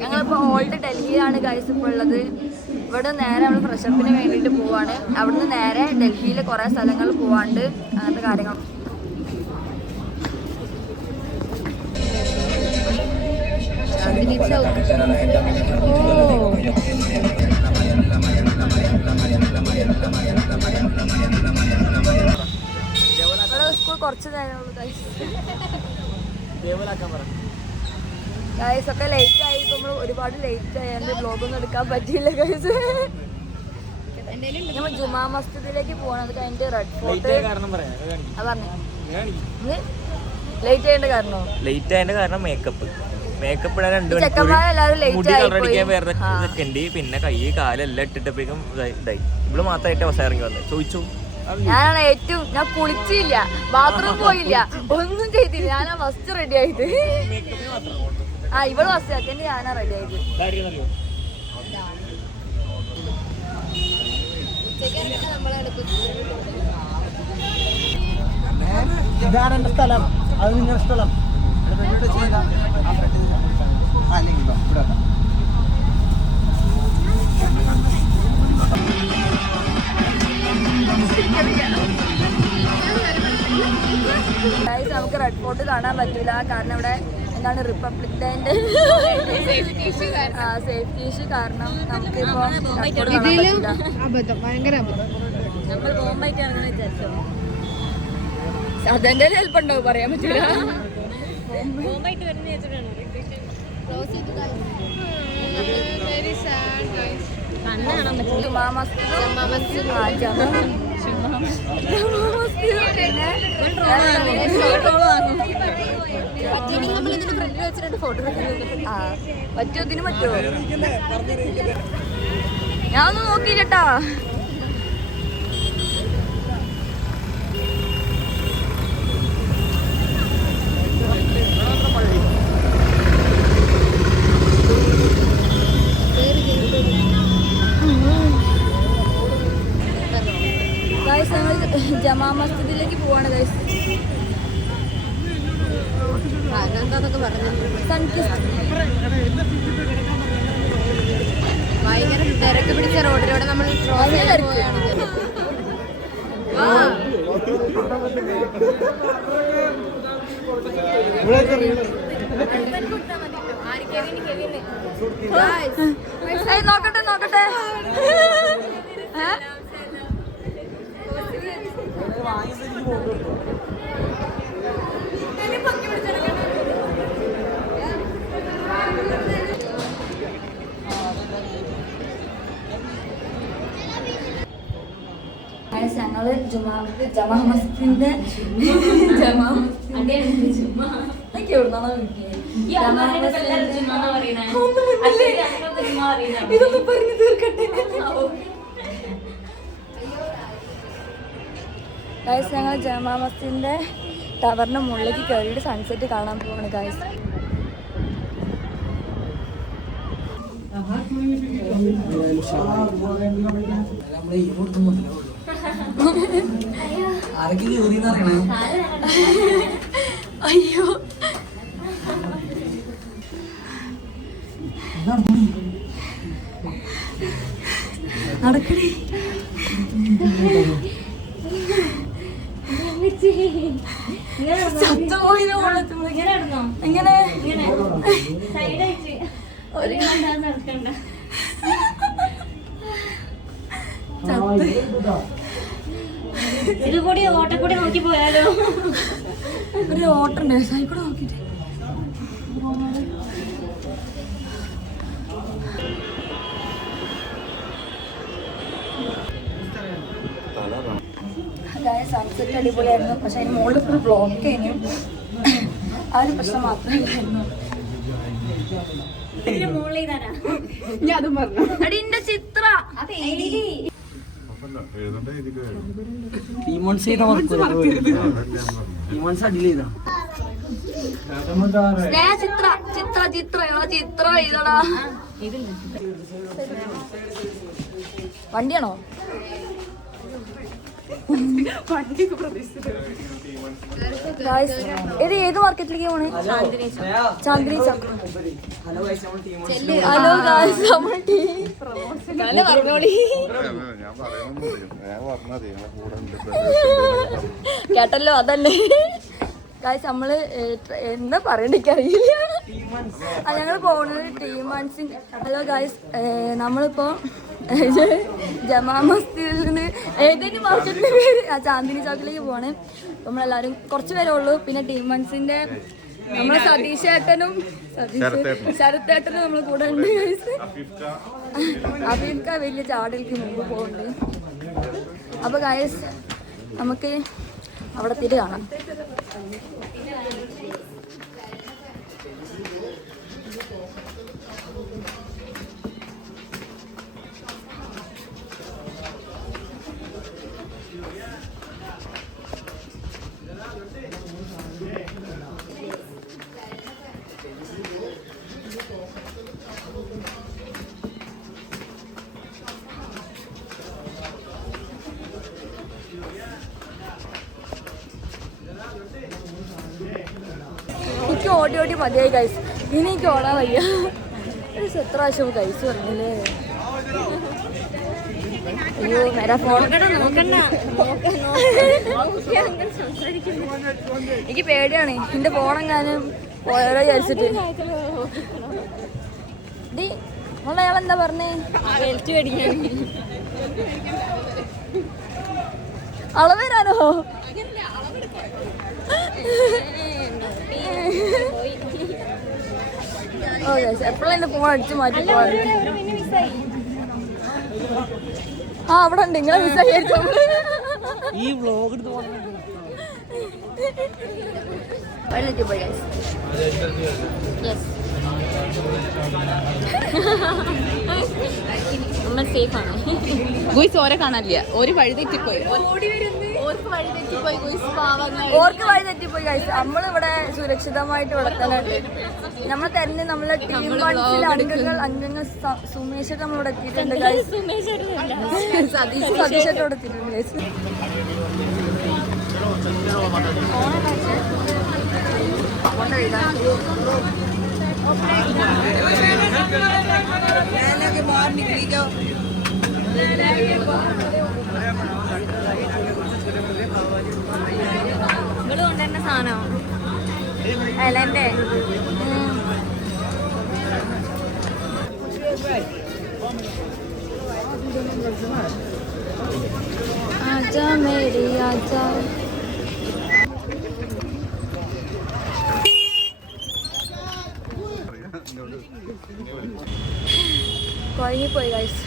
ഞങ്ങളിപ്പോൾ ഓൾഡ് ഡൽഹിയിലാണ് ഗൈസ് ഇപ്പോൾ ഉള്ളത്. ഇവിടെ നേരെ നമ്മൾ ഫ്രഷപ്പിന് വേണ്ടിയിട്ട് പോവാണ്. അവിടുന്ന് നേരെ ഡൽഹിയിൽ കുറേ സ്ഥലങ്ങൾ പോവാണ്ട് അങ്ങനത്തെ കാര്യങ്ങൾ. സ്കൂൾ കുറച്ച് നേരമുള്ളൂ ഗൈസ് ഒക്കെ ലേറ്റ് ആയി. ഇപ്പൊ നമ്മള് ഒരുപാട് ലേറ്റ് ആയതുകൊണ്ട് വ്ലോഗൊന്നും എടുക്കാൻ പറ്റിയില്ല ഗൈസ്. നമ്മൾ ജുമാ മസ്ജിദിലേക്ക് പോകണം. അത് കഴിഞ്ഞിട്ട് റെഡ് ഫോർട്ട് പറഞ്ഞു. ലേറ്റ് ആയതിന്റെ കാരണോ? ലേറ്റ് ആയതിന്റെ കാരണം മേക്കപ്പ് ചെക്കന്മാരെല്ലാരും ലേറ്റ് ആയി. പിന്നെ കൈ കാലെല്ലാം ഇട്ടിട്ടപ്പോഴേക്കും ഇതായി. ഇവള് മാത്രമായിട്ട് അവസാനം ഇറങ്ങി വന്നത്. ചോദിച്ചു ഞാനാണ് ഏറ്റവും. ഞാൻ കുളിച്ചില്ല, ബാത്റൂം പോയില്ല, ഒന്നും ചെയ്തില്ല. ഞാനാ ഫസ്റ്റ് റെഡി ആയിട്ട്. ആ ഇവള് ഫസ്റ്റ് സെക്കൻഡ് ഞാനാ റെഡി ആയിട്ട്. ഇതാണ് എന്റെ സ്ഥലം, അത് നിങ്ങളുടെ സ്ഥലം. നമുക്ക് റെഡ് ഫോർട്ട് കാണാൻ പറ്റില്ല. കാരണം ഇവിടെ എന്താണ് റിപ്പബ്ലിക് ഡേന്റെ സേഫ്റ്റി ഇഷ്യൂ കാരണം നമുക്കിപ്പോ നമ്മൾ ബോംബായിട്ടാണെന്ന് വിചാരിച്ചോ. അതെന്റെ ഹെൽപ്പ് ഉണ്ടോ പറയാൻ പറ്റില്ല. ബോംബായിട്ട് വരുന്ന പറ്റുമോ? ഇതിന് പറ്റുമോ? ഞാൻ ഒന്ന് നോക്കിയിട്ടാ. ജമാ മസ്ജിദിലേക്ക് പോവാണ് ഗൈസ്. ഭയങ്കര തിരക്ക് പിടിച്ച റോഡിലൂടെ നമ്മൾ നോക്കട്ടെ നോക്കട്ടെ. ഞങ്ങള് ജമാ മസ്ജിദിന്റെ ഇതൊന്നും പറഞ്ഞു തീർക്കട്ടെ. ഗൈസ് ഞങ്ങൾ ജമാ മസ്ജിദിന്റെ ടവറിന്റെ മുകളിലേക്ക് കയറിയിട്ട് സൺസെറ്റ് കാണാൻ പോവാണ് ഗൈസ്. അയ്യോ നടക്കണേ. എങ്ങനെ ഇത് കൂടി ഓട്ടക്കൂടി നോക്കി പോയാലോ? ഒരു ഓട്ടുണ്ട് സൈക്കിൾ നോക്കിട്ട്. സൺസെറ്റ് അടിപൊളിയായിരുന്നു. പക്ഷെ അതിന് മുകളിൽ ഫുൾ ബ്ലോക്ക് കഴിഞ്ഞു. ആ ഒരു പ്രശ്നം മാത്രമേ അടിന്റെ ചിത്ര ചിത്ര ചിത്ര ചിത്ര ചിത്ര എഴുതടാ. വണ്ടിയാണോ? ഇത് ഏത് മാർക്കറ്റിലേക്ക് പോണേ? ചാന്ദിനി ചക്ര. ഹലോ ഗായ്സ്, നമ്മൾ ടീം കേട്ടല്ലോ അതന്നെ ഗായ്സ്. നമ്മള് എന്താ പറയണ്ട എനിക്കറിയില്ല. ഞങ്ങൾ പോകുന്നത് ടീം മൺസിങ്. ഹലോ ഗായ്സ്, നമ്മളിപ്പോ ജമാ മസ്ജിദിൽ നിന്ന് ഏതെങ്കിലും മാർക്കറ്റിന്റെ പേര് ചാന്ദിനി ചൗക്കിലേക്ക് പോവാണ്. നമ്മളെല്ലാരും കുറച്ച് പേരേ ഉള്ളൂ. പിന്നെ ടീം മൺസിന്റെ നമ്മള് സതീഷ് ഏട്ടനും ശരത്തേട്ടനും നമ്മൾ കൂടെ ഉണ്ട് ഗായ്സ്. അഫീൽക്ക വലിയ ചാടലിക്ക് മുമ്പ് പോകുന്നുണ്ട്. അപ്പൊ ഗായ്സ് നമുക്ക് അവിടെ തിരി കാണാം. എനിക്ക് ഓടി ഓടി മതിയായി ഗൈസ്. ഇനി എനിക്ക് ഓടാൻ വയ്യ. ഒരു എത്ര പ്രാവശ്യം ഗൈസ് പറഞ്ഞില്ലേ. അയ്യോ നേരെ ഫോൺ എനിക്ക് പേടിയാണ്. എന്റെ ഫോണെങ്ങാനും പോയാലോ വിചാരിച്ചിട്ട്. ഡി മോളെ അയാളെന്താ പറഞ്ഞേ? അളവരാനോ? എപ്പോഴും എന്റെ ഫോൺ അടിച്ചു മാറ്റി പോവാറ്. ആ അവിടെ ഉണ്ട്. നിങ്ങളെ മിസ്സായിരിക്കും. ഈ വ്ലോഗ് ഗുയിസ് ഓരെ കാണാനില്ല. ഒരു വഴി തെറ്റിപ്പോയി. ഓർക്ക് വഴി തെറ്റിപ്പോയി ഗൈസ്. നമ്മളിവിടെ സുരക്ഷിതമായിട്ട് ഇവിടെ തന്നെ ഉണ്ട്. നമ്മൾ തന്നെ നമ്മളെ ടീം വൺസിലെ അംഗങ്ങൾ സുമേഷ് നമ്മളിവിടെ എത്തിയിട്ടുണ്ട് ഗൈസ്. സതീഷ് ഇവിടെ എത്തിയിട്ടുണ്ട് ഗൈസ്. നിങ്ങള് കൊണ്ടുവരുന്ന സാധനം അല്ലെന്റെ ആജാ മേരി ആജാ. കുഴങ്ങിപ്പോയി ഗൈസ്.